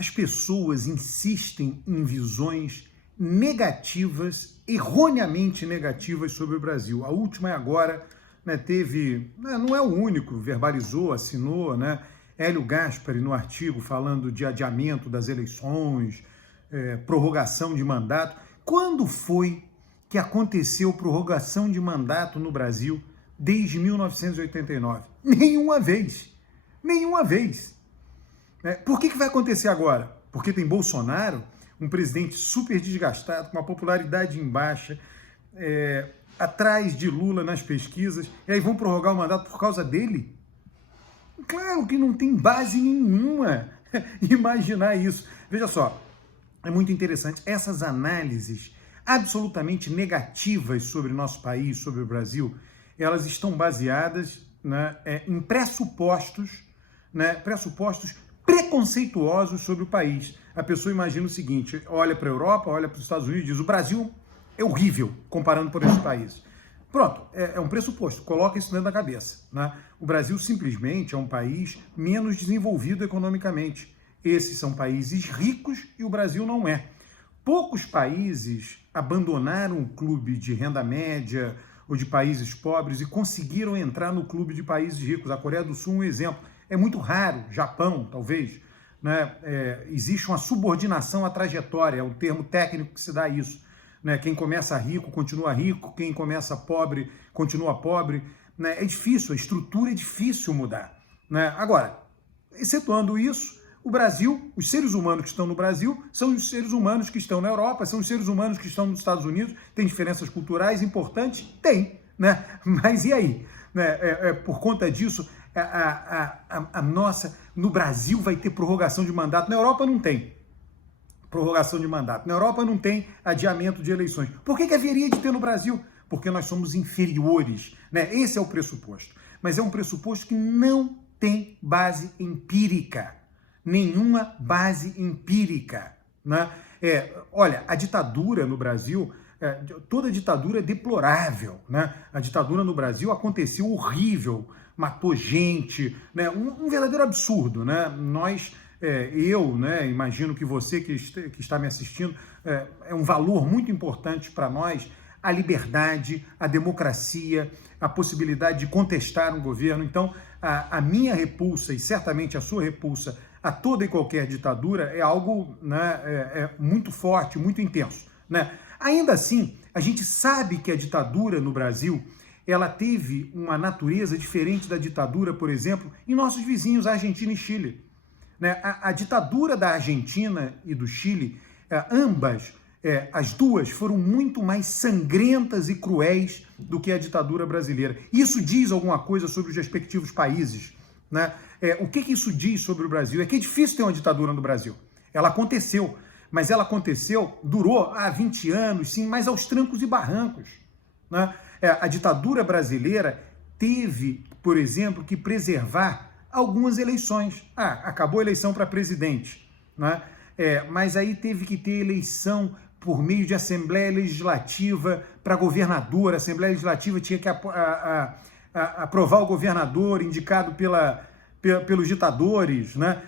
as pessoas insistem em visões negativas, erroneamente negativas sobre o Brasil. A última é agora, né, teve, não é o único, verbalizou, assinou, né, Hélio Gaspari no artigo falando de adiamento das eleições, prorrogação de mandato. Quando foi que aconteceu prorrogação de mandato no Brasil desde 1989? Nenhuma vez. Nenhuma vez. Por que vai acontecer agora? Porque tem Bolsonaro, um presidente super desgastado, com uma popularidade em baixa, atrás de Lula nas pesquisas, e aí vão prorrogar o mandato por causa dele? Claro que não tem base nenhuma imaginar isso. Veja só, é muito interessante. Essas análises absolutamente negativas sobre o nosso país, sobre o Brasil, elas estão baseadas, né, em pressupostos preconceituosos sobre o país. A pessoa imagina o seguinte, olha para a Europa, olha para os Estados Unidos e diz, o Brasil é horrível comparando por esses países. Pronto, é um pressuposto, coloca isso dentro da cabeça, né? O Brasil simplesmente é um país menos desenvolvido economicamente. Esses são países ricos e o Brasil não é. Poucos países abandonaram o clube de renda média ou de países pobres e conseguiram entrar no clube de países ricos. A Coreia do Sul é um exemplo. É muito raro, Japão, talvez, né? Existe uma subordinação à trajetória, é um termo técnico que se dá isso. Né? Quem começa rico, continua rico, quem começa pobre, continua pobre. Né? É difícil, a estrutura é difícil mudar. Né? Agora, excetuando isso, o Brasil, os seres humanos que estão no Brasil são os seres humanos que estão na Europa, são os seres humanos que estão nos Estados Unidos. Tem diferenças culturais importantes? Tem, né? Mas e aí? Né? Por conta disso, no Brasil vai ter prorrogação de mandato, na Europa não tem prorrogação de mandato, na Europa não tem adiamento de eleições. Por que haveria de ter no Brasil? Porque nós somos inferiores, né? Esse é o pressuposto. Mas é um pressuposto que não tem base empírica, nenhuma base empírica, né? Olha, a ditadura no Brasil, toda ditadura é deplorável, né? A ditadura no Brasil aconteceu horrível, matou gente, né? Um verdadeiro absurdo, né? Eu, né, imagino que você que está me assistindo, é um valor muito importante para nós a liberdade, a democracia, a possibilidade de contestar um governo. Então, a minha repulsa e certamente a sua repulsa a toda e qualquer ditadura é algo, né, muito forte, muito intenso. Né? Ainda assim, a gente sabe que a ditadura no Brasil ela teve uma natureza diferente da ditadura, por exemplo, em nossos vizinhos, Argentina e Chile. Né? A ditadura da Argentina e do Chile, as duas foram muito mais sangrentas e cruéis do que a ditadura brasileira. Isso diz alguma coisa sobre os respectivos países. Né? O que isso diz sobre o Brasil? É que é difícil ter uma ditadura no Brasil. Ela aconteceu, mas ela aconteceu, durou há 20 anos, sim, mas aos trancos e barrancos. Né? A ditadura brasileira teve, por exemplo, que preservar algumas eleições. Acabou a eleição para presidente, né? Mas aí teve que ter eleição por meio de Assembleia Legislativa para governador. A Assembleia Legislativa tinha que aprovar o governador indicado pelos ditadores, né?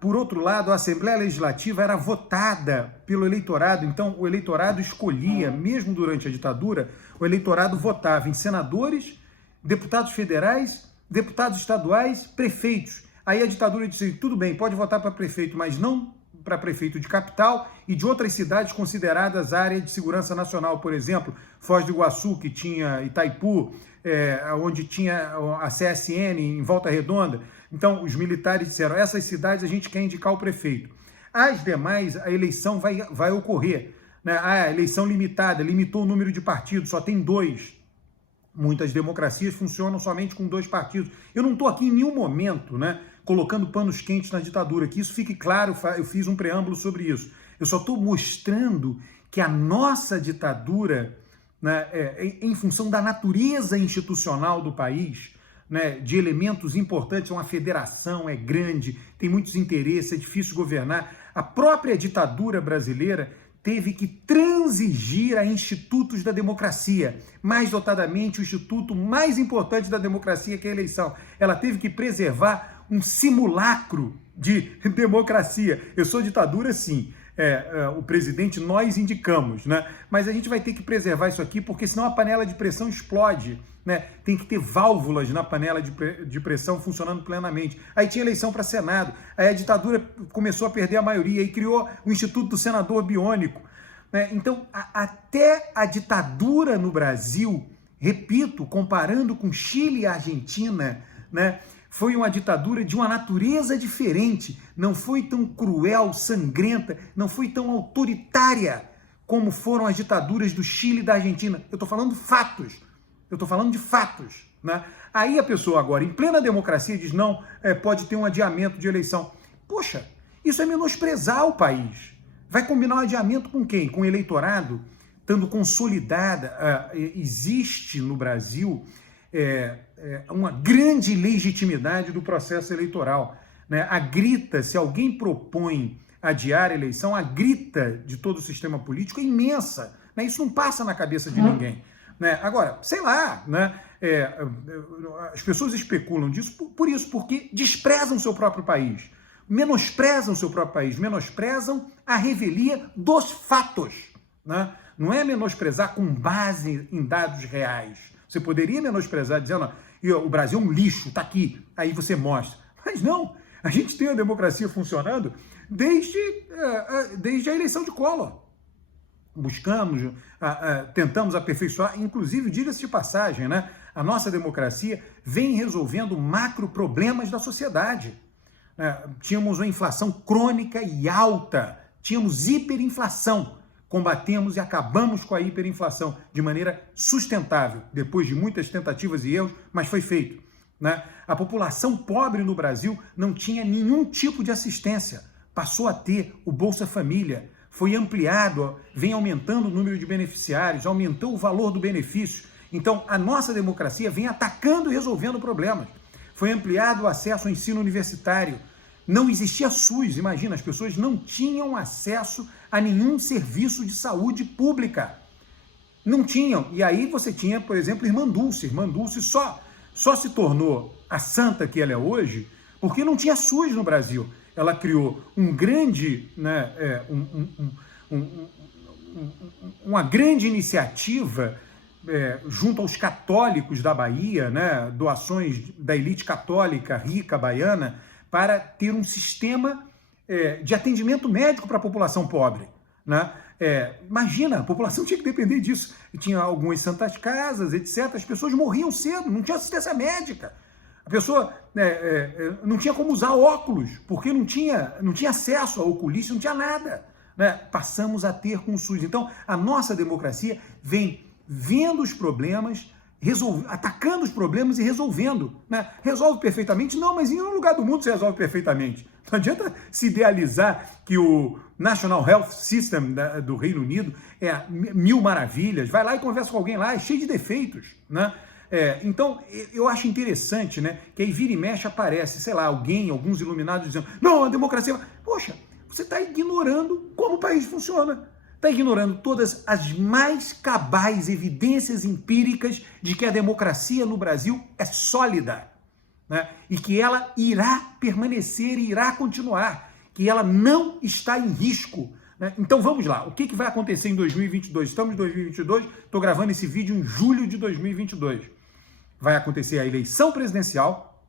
Por outro lado, a Assembleia Legislativa era votada pelo eleitorado, então o eleitorado escolhia, mesmo durante a ditadura, o eleitorado votava em senadores, deputados federais, deputados estaduais, prefeitos. Aí a ditadura disse, tudo bem, pode votar para prefeito, mas não para prefeito de capital e de outras cidades consideradas área de segurança nacional, por exemplo, Foz do Iguaçu, que tinha Itaipu, onde tinha a CSN em Volta Redonda. Então, os militares disseram, essas cidades a gente quer indicar o prefeito. As demais, a eleição vai ocorrer. Né? A eleição limitada, limitou o número de partidos, só tem 2. Muitas democracias funcionam somente com 2 partidos. Eu não estou aqui em nenhum momento, né, colocando panos quentes na ditadura, que isso fique claro, eu fiz um preâmbulo sobre isso. Eu só estou mostrando que a nossa ditadura, né, em função da natureza institucional do país, né, de elementos importantes, é uma federação, é grande, tem muitos interesses, é difícil governar. A própria ditadura brasileira teve que transigir a institutos da democracia, mais notadamente o instituto mais importante da democracia, que é a eleição. Ela teve que preservar um simulacro de democracia. Eu sou ditadura, sim. O presidente nós indicamos, né? Mas a gente vai ter que preservar isso aqui, porque senão a panela de pressão explode, né? Tem que ter válvulas na panela de pressão funcionando plenamente. Aí tinha eleição para Senado, aí a ditadura começou a perder a maioria e criou o Instituto do Senador Biônico, né? Então, até a ditadura no Brasil, repito, comparando com Chile e Argentina, né? Foi uma ditadura de uma natureza diferente, não foi tão cruel, sangrenta, não foi tão autoritária como foram as ditaduras do Chile e da Argentina. Eu estou falando fatos, eu estou falando de fatos, né? Aí a pessoa agora, em plena democracia, diz, não, pode ter um adiamento de eleição. Poxa, isso é menosprezar o país. Vai combinar um adiamento com quem? Com o eleitorado? Estando consolidada, existe no Brasil uma grande legitimidade do processo eleitoral, né? A grita, se alguém propõe adiar a eleição, a grita de todo o sistema político é imensa, né? Isso não passa na cabeça de ninguém, né? Agora, sei lá, né? As pessoas especulam disso por isso, porque desprezam o seu próprio país, menosprezam o seu próprio país, menosprezam a revelia dos fatos, né? Não é menosprezar com base em dados reais. Você poderia menosprezar dizendo, o Brasil é um lixo, tá aqui, aí você mostra. Mas não, a gente tem a democracia funcionando desde a eleição de Collor. Buscamos, tentamos aperfeiçoar, inclusive, diga-se de passagem, né? A nossa democracia vem resolvendo macro problemas da sociedade. Tínhamos uma inflação crônica e alta, tínhamos hiperinflação. Combatemos e acabamos com a hiperinflação de maneira sustentável, depois de muitas tentativas e erros, mas foi feito, né? A população pobre no Brasil não tinha nenhum tipo de assistência, passou a ter o Bolsa Família, foi ampliado, vem aumentando o número de beneficiários, aumentou o valor do benefício. Então, a nossa democracia vem atacando e resolvendo problemas. Foi ampliado o acesso ao ensino universitário. Não existia SUS, imagina, as pessoas não tinham acesso a nenhum serviço de saúde pública. Não tinham. E aí você tinha, por exemplo, Irmã Dulce. Irmã Dulce só se tornou a santa que ela é hoje porque não tinha SUS no Brasil. Ela criou uma grande iniciativa junto aos católicos da Bahia, né, doações da elite católica rica baiana, para ter um sistema de atendimento médico para a população pobre, né? Imagina, a população tinha que depender disso. Tinha algumas santas casas, etc. As pessoas morriam cedo, não tinha assistência médica. A pessoa não tinha como usar óculos, porque não tinha acesso ao oculista, não tinha nada, né? Passamos a ter com o SUS. Então, a nossa democracia vem vendo os problemas, atacando os problemas e resolvendo, né? Resolve perfeitamente? Não, mas em nenhum lugar do mundo se resolve perfeitamente. Não adianta se idealizar que o National Health System do Reino Unido é mil maravilhas. Vai lá e conversa com alguém lá, é cheio de defeitos, né? Então, eu acho interessante, né, que aí vira e mexe aparece, sei lá, alguns iluminados dizendo, não, a democracia... Poxa, você está ignorando como o país funciona. Está ignorando todas as mais cabais evidências empíricas de que a democracia no Brasil é sólida, né? E que ela irá permanecer e irá continuar, que ela não está em risco, né? Então vamos lá, o que vai acontecer em 2022? Estamos em 2022, estou gravando esse vídeo em julho de 2022. Vai acontecer a eleição presidencial,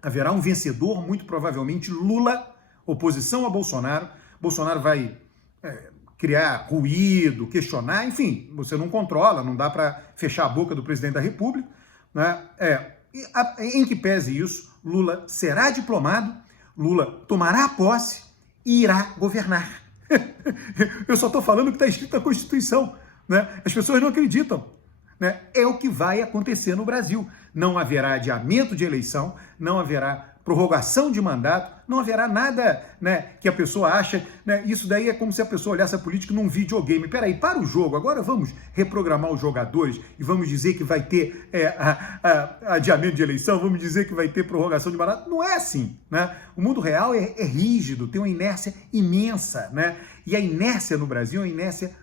haverá um vencedor, muito provavelmente Lula, oposição a Bolsonaro. Bolsonaro vai criar ruído, questionar, enfim, você não controla, não dá para fechar a boca do presidente da República, né? Em que pese isso, Lula será diplomado, Lula tomará posse e irá governar. Eu só estou falando o que está escrito na Constituição, né? As pessoas não acreditam, né? É o que vai acontecer no Brasil. Não haverá adiamento de eleição, não haverá prorrogação de mandato, não haverá nada, né, que a pessoa acha, né? Isso daí é como se a pessoa olhasse a política num videogame. Peraí, para o jogo, agora vamos reprogramar os jogadores e vamos dizer que vai ter adiamento de eleição, vamos dizer que vai ter prorrogação de mandato. Não é assim, né? O mundo real é rígido, tem uma inércia imensa, né? E a inércia no Brasil é uma inércia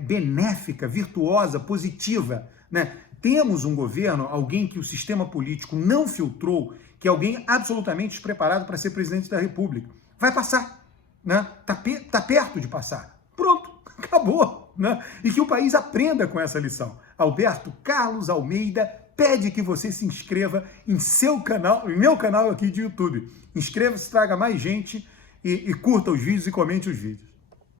benéfica, virtuosa, positiva, né? Temos um governo, alguém que o sistema político não filtrou, que que é alguém absolutamente despreparado para ser presidente da República. Vai passar, né? Tá perto de passar. Pronto, acabou, né? E que o país aprenda com essa lição. Alberto Carlos Almeida pede que você se inscreva em seu canal, em meu canal aqui de YouTube. Inscreva-se, traga mais gente e curta os vídeos e comente os vídeos.